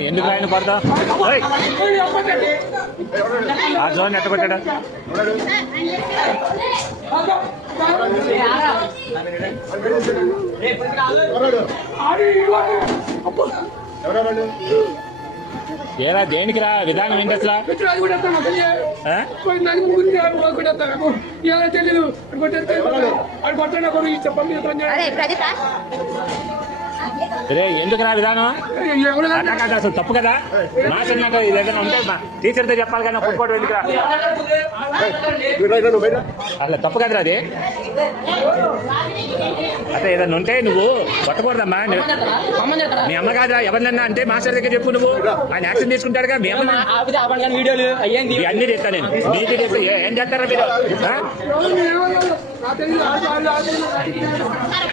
ఎందుకు ఆయన పడతా ఆ జోన్ ఎట్ట పెట్టాడా ఏరా దేనికి రా విధానం ఏంటి అసలు రే ఎందుకు రా విధానం కాదు అసలు తప్పు కదా నాకన్నాక ఏదైనా ఉంటే టీచర్తో చెప్పాలి కానీ కొట్టుకోవడం ఎందుకురా అసలు తప్పు కదరా అది అదే ఏదన్నా ఉంటే నువ్వు కొట్టకూడదమ్మా మీ అమ్మ కాదురా ఎవరినన్నా అంటే మాస్టర్ దగ్గర చెప్పు నువ్వు ఆయన యాక్షన్ తీసుకుంటాడుగా మీ అమ్మ అన్ని తెస్తా నేను నీకు ఏం చేస్తారా మీరు